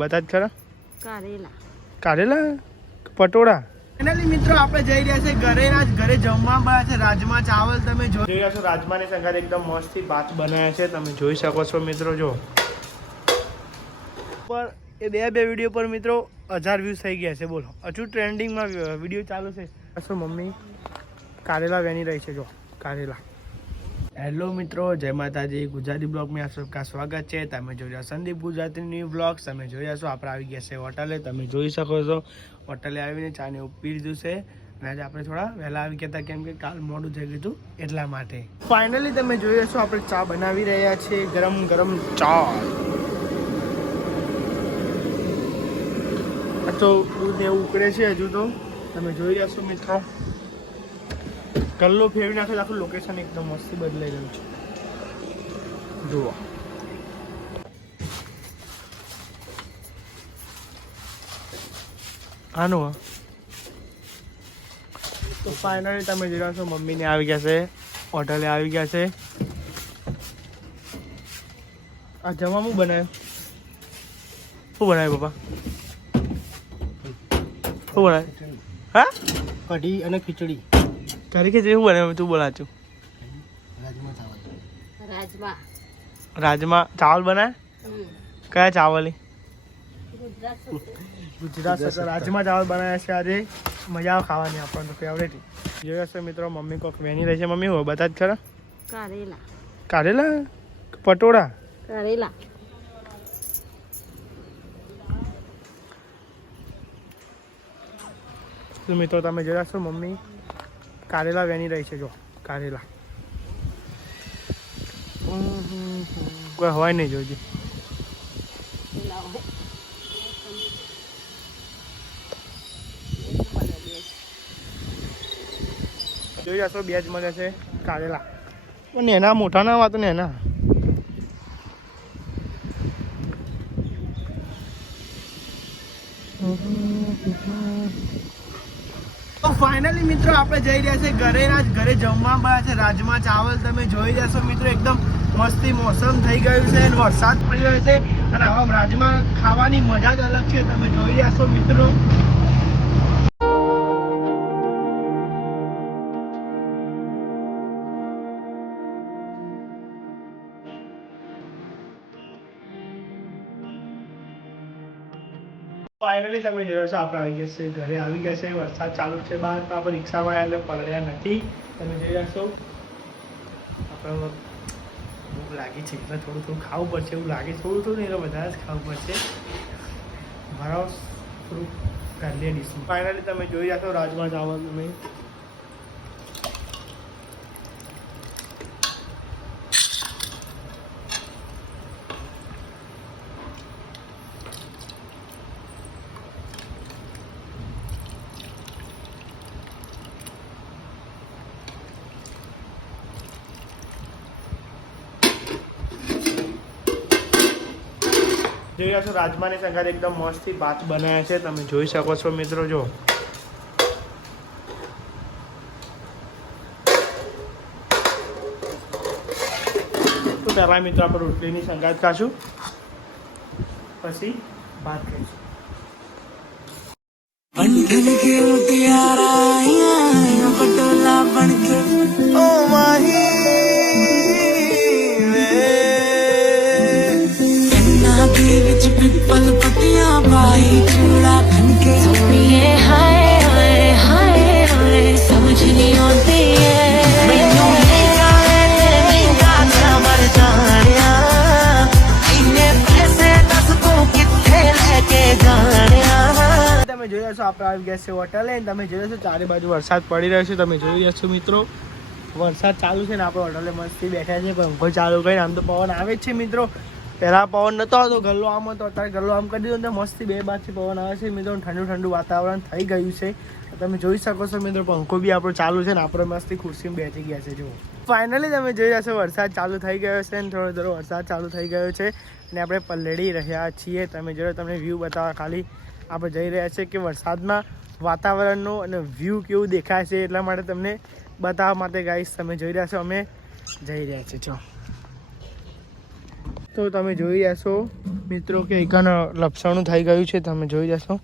બતા જ ખરા. કારેલા પટોળા. ફાઇનલી મિત્રો આપણે જઈ રહ્યા છે ઘરે જમવા બનાવ્યા છે રાજમા ચાવલ. તમે જોઈ રહ્યા છો રાજમાની સંગાત એકદમ મસ્તી ભાત બનાવ્યા છે, તમે જોઈ શકો છો મિત્રો. જો પર એ બે વિડીયો પર મિત્રો 1000 વ્યૂઝ થઈ ગયા છે. બોલો હજુ ટ્રેન્ડિંગમાં વિડીયો ચાલુ છે. શું મમ્મી કારેલા વેની રહી છે. જો કારેલા. હેલો મિત્રો, જય માતાજી. ગુજરાતી બ્લોગમાં આપ સબકા સ્વાગત છે. તમે જોઈ રહ્યા સંદીપ ગુજરાતી ન્યૂ બ્લોગ્સ. તમે જોઈ રહ્યા છો આપણે આવી ગયા છે હોટલે. તમે જોઈ શકો છો હોટલે આવીને ચાને પી લીધું છે. અને આજે આપણે થોડા વહેલા આવી ગયા હતા કેમ કે કાલ મોડું થઈ ગયું હતું એટલા માટે. ફાઇનલી તમે જોઈ રહ્યા છો આપણે ચા બનાવી રહ્યા છીએ. ગરમ ગરમ ચા. તો દૂધ એવું ઉકળે છે હજુ તો. તમે જોઈ રહ્યા છો મિત્રો. ગલ્લો ફેરવી નાખે આખું લોકેશન એકદમ મસ્તી બદલાઈ રહ્યું છે. જુઓ આનું. તો ફાઇનલી તમે જોઈ રહ્યા છો મમ્મીને આવી ગયા છે હોટલે આવી ગયા છે. આ જમવા શું બનાવ્યું? શું બનાવ્યું પપ્પા? શું બનાવ્યું? હા, કઢી અને ખીચડી. તારી ખીચડી શું બનાવ્યું તું બોલાતું? રાજમા ચાવલ બનાવે. કયા ચાવલ? ગુજરાત રાજમા ચાવલ બનાવ્યા છે આજે. મજા આવે ખાવાની, આપણને તો ફેવરેટ. જોયા છે મિત્રો મમ્મી કોક વેની રહી છે. મમ્મી હોય બતા જ ખરા. કારેલા પટોળા. તો મિત્રો તમે જોયા છો મમ્મી કારેલા વેની રહી છે. જો કારેલા કોઈ હોય નહીં જોઈતી. જોઈ જશો બે જ મળે છે કારેલા. પણ એના મોટા ના વાતો ને એના. તો ફાઇનલી મિત્રો આપણે જઈ રહ્યા છે ઘરે જમવા બનાવ્યા છે રાજમા ચાવલ. તમે જોઈ રહ્યા છો મિત્રો એકદમ મસ્તી મોસમ થઈ ગયું છે અને વરસાદ પડી રહ્યો છે અને આવા રાજમા ખાવાની મજા જ અલગ છે. તમે જોઈ રહ્યા છો મિત્રો. ફાઇનલી તમે જોયો છો આપણે આવી ગયા છે ઘરે આવી ગયા છે. વરસાદ ચાલુ છે બહાર તો આપણે રિક્ષામાં એટલે પલળ્યા નથી. તમે જોઈ રહ્યા છો આપણે ભૂખ લાગી છે એટલે થોડું ખાવું પડશે એવું લાગે. થોડું નહીં એટલે વધારે જ ખાવું પડશે. ભરાવ થોડું કાઢીએ ડીશ. ફાઇનલી તમે જોઈ રહ્યા છો રાજમા ચાવલ. તમે જોઈ રહ્યા છો રાજમાની સંગાત એકદમ મસ્તી ભાત બનાવ્યા છે. તમે જોઈ શકો છો મિત્રો. જો તો પહેલા મિત્રો આપણે રોટલીની સંગાત ખાશું, પછી ભાત ખાઈશું. पल पतियां भाई चूड़ा बनके हाय हाय हाय हाय समझ नहीं आती है मैनू मर जानिया इन्हें पैसे दस को किथे लेके जानिया. તમે જોઈ રહ્યા છો આપણે આવી ગયા છે હોટલે. તમે જોઈ રહ્યા છો ચારે બાજુ વરસાદ પડી રહ્યો છે. તમે જોઈ રહ્યા છો મિત્રો વરસાદ ચાલુ છે ને આપણે હોટલે મસ્તી બેઠા છે. પંખો ચાલુ કરીને આમ તો પવન આવે જ છે મિત્રો. પહેલાં પવન નહોતો આવતો, ગલ્લો આમ હતો. અત્યારે ગલ્લો આમ કરી દીધો ને મસ્તી બે બાજુથી પવન આવે છે મિત્રો. ઠંડુ વાતાવરણ થઈ ગયું છે. તમે જોઈ શકો છો મિત્રો પંખો બી આપણો ચાલુ છે ને આપણે મસ્તી ખુરશીમાં બેસી ગયા છે. જુઓ ફાઇનલી તમે જોઈ રહ્યા છો વરસાદ ચાલુ થઈ ગયો છે ને થોડો વરસાદ ચાલુ થઈ ગયો છે અને આપણે પલળી રહ્યા છીએ. તમે જોયો તમને વ્યૂ બતાવવા ખાલી આપણે જઈ રહ્યા છીએ કે વરસાદમાં વાતાવરણનો અને વ્યૂ કેવું દેખાય છે એટલા માટે તમને બતાવવા માટે ગાઈસ તમે જોઈ રહ્યા છો અમે જઈ રહ્યા છીએ. જો તો તમે જોઈ જશો મિત્રો કે એકન લપસણું થઈ ગયું છે. તમે જોઈ જશો,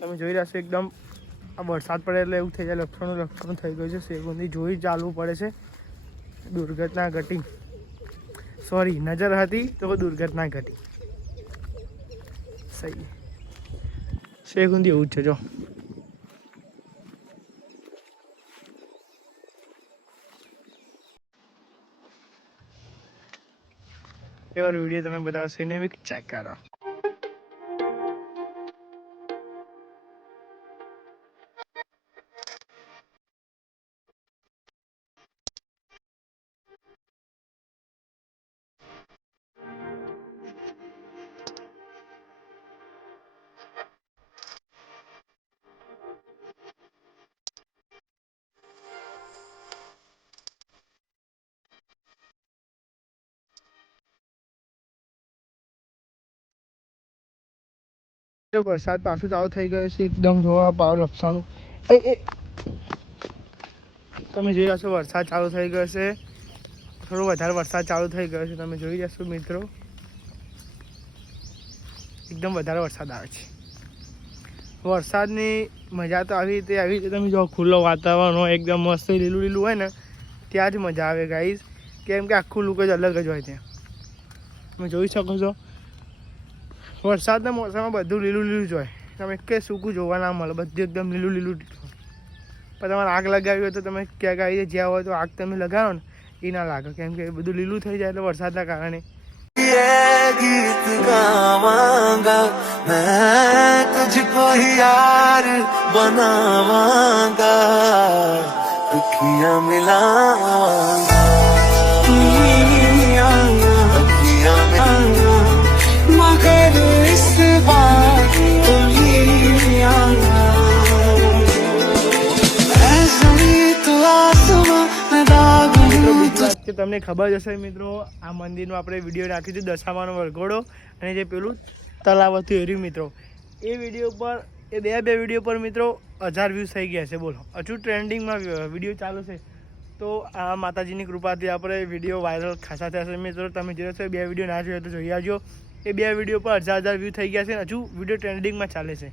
તમે જોઈ રહ્યા છો એકદમ આ વરસાદ પડે એટલે એવું થઈ જાય, લપસણું થઈ ગયું છે. શેરગુંદી જોઈ ચાલવું પડે છે. દુર્ઘટના ઘટી, સોરી નજર હતી તો દુર્ઘટના ઘટી. સહી શેરગુંદી એવું જ છે. જો એવા વિડીયો તમે બધા સિનેમિક ચેક કરો. વરસાદ પાછું ચાલુ થઈ ગયો છે. એકદમ જોવા પાવ લપસાનું તમે જોઈ રહ્યા છો. વરસાદ ચાલુ થઈ ગયો છે. થોડો વધારે વરસાદ ચાલુ થઈ ગયો છે. તમે જોઈ રહ્યા છો મિત્રો, એકદમ વધારે વરસાદ આવે છે. વરસાદની મજા તો આવી રીતે તમે જો ખુલ્લો વાતાવરણ હોય, એકદમ મસ્ત લીલું લીલું હોય ને, ત્યાં જ મજા આવે ગાઈઝ. કેમ કે આખું લુક જ અલગ જ હોય ત્યાં. તમે જોઈ શકો છો વરસાદના મોસમમાં બધું લીલું લીલું જ હોય. તમે કે સૂકું જોવા ના મળે, બધું એકદમ લીલું લીલું. પણ તમારે આગ લગાવી હોય તો તમે ક્યાંક આવી જ્યાં હોય તો આગ તમે લગાવો ને એ ના લાગે, કેમ કે બધું લીલું થઈ જાય એટલે વરસાદના કારણે. गीत गावांगा मैं तुझको ही यार बनावांगा, दुखियां मिलावांगा, दुखियां मिलावांगा, मगर इस बार तुम्हीं आना, ऐसा ही तो आसमां में दाग કે તમને ખબર હશે મિત્રો, આ મંદિરનો આપણે વિડીયો નાખ્યું હતું, દશામાનો વરઘોડો અને જે પેલું તલાવ હતું એર્યું મિત્રો. એ વિડીયો પર એ બે વિડીયો પર મિત્રો 1000 વ્યૂઝ થઈ ગયા છે. બોલો, હજુ ટ્રેન્ડિંગમાં વિડીયો ચાલુ છે. તો આ માતાજીની કૃપાથી આપણે વિડીયો વાયરલ ખાસા થયા છે મિત્રો. તમે જોયો છો, બે વિડીયો ના જોયો તો જોઈ આવજો. એ બે વિડીયો પર 1000 વ્યૂ થઈ ગયા છે. હજુ વિડીયો ટ્રેન્ડિંગમાં ચાલે છે.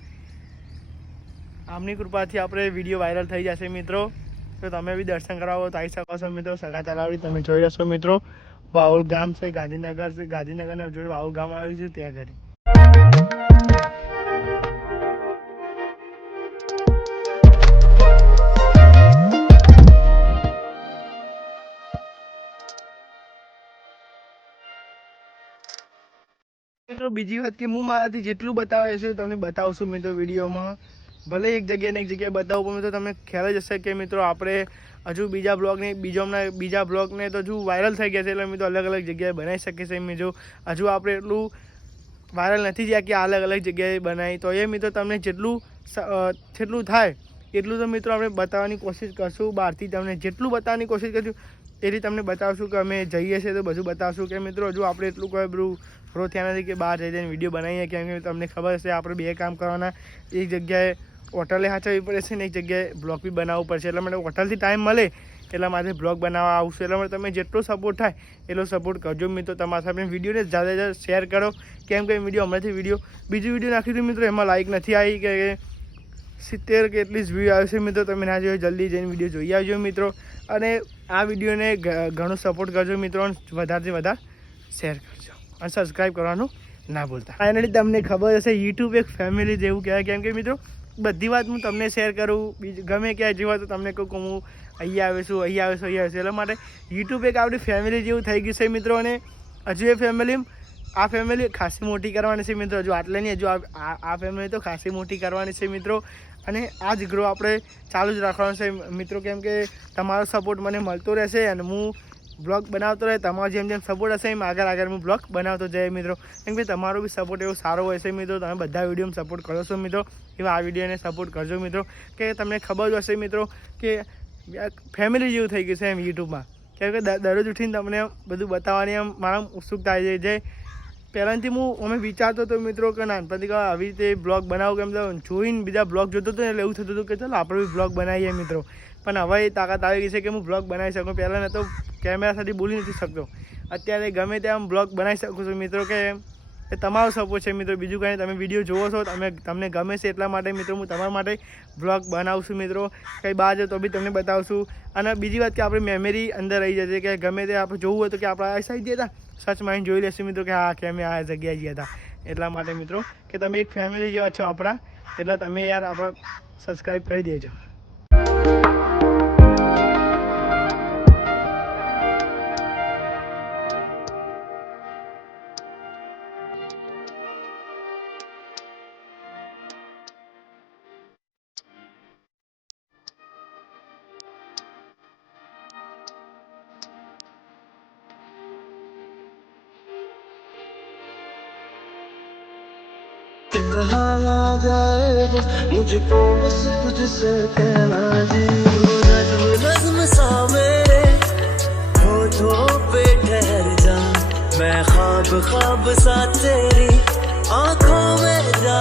આમની કૃપાથી આપણે વિડીયો વાયરલ થઈ જશે મિત્રો. તો તમે બી દર્શન કરાવો તો આવી શકો છો મિત્રો. સગા તલાવડી તમે જોઈ રહેશો મિત્રો. વાઉલ ગામ છે, ગાંધીનગર છે. ગાંધીનગરના જોડે વાઉલ ગામ આવ્યું છે, ત્યાં ઘરે. મિત્રો બીજી વાત કે હું મારાથી જેટલું બતાવે છે તમને બતાવશું મિત્રો વિડીયોમાં. ભલે એક જગ્યાએ ને એક જગ્યાએ બતાવું પણ તો તમને ખ્યાલ જ હશે કે મિત્રો આપણે હજુ બીજા બ્લોગને તો હજુ વાયરલ થઈ ગયા છે. એટલે મિત્રો અલગ અલગ જગ્યાએ બનાવી શકીએ છીએ મિત્રો. હજુ આપણે એટલું વાયરલ નથી થયા કે અલગ અલગ જગ્યાએ બનાવી. તો એ મિત્રો તમને જેટલું થાય એટલું તો મિત્રો આપણે બતાવવાની કોશિશ કરશું. બહારથી તમને જેટલું બતાવવાની કોશિશ કરશું એથી તમને બતાવશું કે અમે જઈએ છીએ તો બધું બતાવશું. કે મિત્રો હજુ આપણે એટલું કોઈ બધું ફ્રો થયા નથી કે બહાર જઈને વિડીયો બનાવીએ. કેમ કે તમને ખબર હશે આપણે બે કામ કરવાના. એક જગ્યાએ હોટલે સાચવવી પડે છે ને એક જગ્યાએ બ્લોગ બી બનાવવું પડશે. એટલા માટે હોટલથી ટાઈમ મળે એટલા માટે બ્લોગ બનાવવા આવશે. એટલા માટે તમે જેટલો સપોર્ટ થાય એટલો સપોર્ટ કરજો મિત્રો. તમારા સાથે વિડીયોને જ્યાદા શેર કરો. કેમ કે હમણાંથી બીજું વિડીયો નાખ્યું હતું મિત્રો, એમાં લાઈક નથી આવી કે 70 કે એટલી જ વ્યૂ આવે છે મિત્રો. તમે ના જોયો જલ્દી જઈને વિડીયો જોઈ આવજો મિત્રો. અને આ વિડીયોને ઘણો સપોર્ટ કરજો મિત્રો. વધારેથી વધારે શેર કરજો અને સબસ્ક્રાઈબ કરવાનું ના ભૂલતા. ફાઇનલી તમને ખબર હશે યુટ્યુબ એક ફેમિલી જેવું કહેવાય. કેમ કે મિત્રો બધી વાત હું તમને શેર કરું, ગમે ક્યાંય જેવા તો તમને કહું કે હું અહીંયા આવીશું. એટલા માટે યુટ્યુબ એક આપણી ફેમિલી જેવું થઈ ગયું છે મિત્રો. અને હજુ આ ફેમિલી ખાસી મોટી કરવાની છે મિત્રો. હજુ આટલે નહીં, હજુ આ ફેમિલી તો ખાસી મોટી કરવાની છે મિત્રો. અને આ જ ગ્રો આપણે ચાલુ જ રાખવાનો છે મિત્રો. કેમ કે તમારો સપોર્ટ મને મળતો રહેશે અને હું બ્લોગ બનાવતો રહે. તમારો જેમ સપોર્ટ હશે એમ આગળ હું બ્લોગ બનાવતો જાય મિત્રો. કેમ કે તમારો બી સપોર્ટ એવો સારો હોય છે મિત્રો. તમે બધા વિડીયોમાં સપોર્ટ કરો છો મિત્રો, એવા આ વિડીયોને સપોર્ટ કરજો મિત્રો. કે તમને ખબર જ હશે મિત્રો કે ફેમિલી જેવું થઈ ગયું છે એમ યુટ્યુબમાં. કેમ કે દરરોજ ઉઠીને તમને બધું બતાવવાની એમ મારા ઉત્સુકતા આવી જાય. પહેલાંથી અમે વિચારતો હતો મિત્રો કે નાનપણથી આવી રીતે બ્લોગ બનાવું. કેમ તો જોઈને બીજા બ્લોગ જોતો હતો એટલે એવું થતું હતું કે ચાલો આપણે બી બ્લોગ બનાવીએ મિત્રો. પણ હવે એ તાકાત આવી ગઈ છે કે હું બ્લોગ બનાવી શકું. પહેલાં તો કેમેરા સાથે બોલી નથી શકતો, અત્યારે ગમે ત્યાં બ્લોગ બનાવી શકું છું મિત્રો. કે એ તમારો સપોર્ટ છે મિત્રો, બીજું કંઈ. તમે વિડીયો જુઓ છો, તમને ગમે છે એટલા માટે મિત્રો હું તમારા માટે બ્લોગ બનાવું છું મિત્રો. કંઈ બહાર જાય તો બી તમને બતાવશું. અને બીજી વાત કે આપણી મેમરી અંદર રહી જશે કે ગમે તે આપણે જોવું હોય તો કે આપણે આ સાઈડ ગયા હતા, સર્ચ મારીને જોઈ લેશું મિત્રો કે હા કે અમે આ જગ્યાએ ગયા હતા. એટલા માટે મિત્રો કે તમે એક ફેમિલી જેવા છો આપણા, એટલે તમે યાર આપણે સબસ્ક્રાઈબ કરી દેજો. कहा जाए मुझको बस तुझसे कहना जी. नज्म नज्म सा मेरे होठों पे ठहर जा, मैं ख्वाब ख्वाब सा तेरी आंखों में जा